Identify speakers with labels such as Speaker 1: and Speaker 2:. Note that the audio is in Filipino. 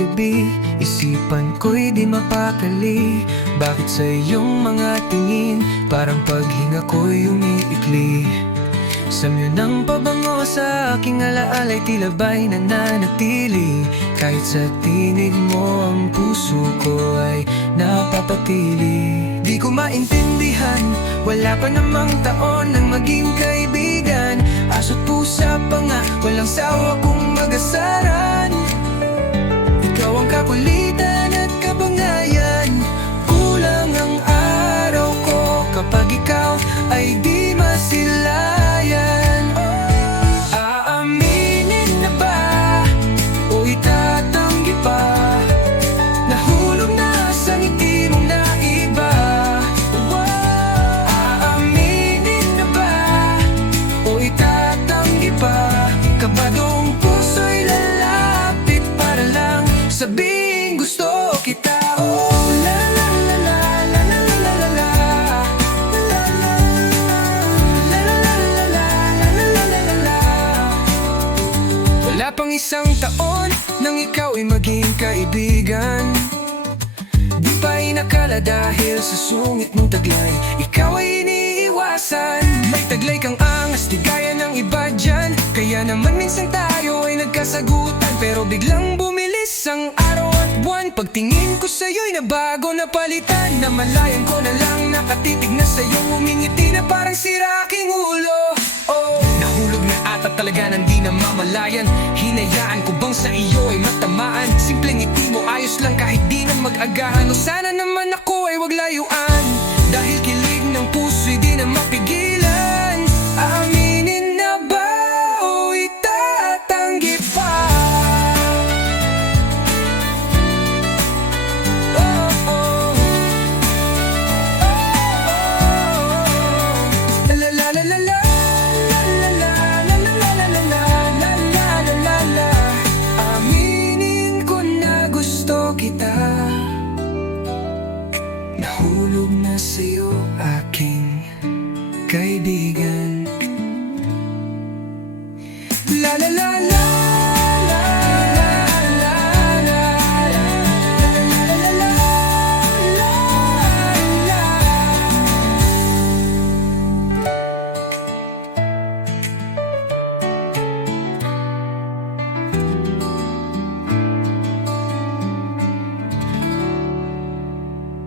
Speaker 1: gabi Isipan ko'y di mapakali. Bakit sa iyong mga tingin Parang paghinga ko'y umiikli? Samyo ng pabango sa aking alaalay Tila ba'y nananatili? Kahit sa tinig mo ang puso ko ay napapatili. Di ko maintindihan Wala pa namang taon ng maging kaibigan. Aso't pusa pa nga Walang sawa kong magasaran kita Oh la la la la la la la wala pang isang taon nang ikaw ay maging kaibigan Di pa inakala dahil sa sungit mong taglay Ikaw ay iniiwasan May taglay kang angas, di gaya ng iba dyan Kaya naman minsan tayo ay nagkasagutan Pero biglang bumilis ang Pagtingin ko sa'yo'y nabago na palitan Namalayan ko na lang nakatitig na sa'yo. Umingiti na parang sira aking ulo. Oh, nahulog na ata talaga nang di na mamalayan. Hinayaan ko bang sa iyo ay matamaan? Simpleng ngiti mo ayos lang kahit di na mag-agahan. O sana naman ako ay wag layuan. Dahil kilig ng puso'y di na mapigilan kaibigan. La la la la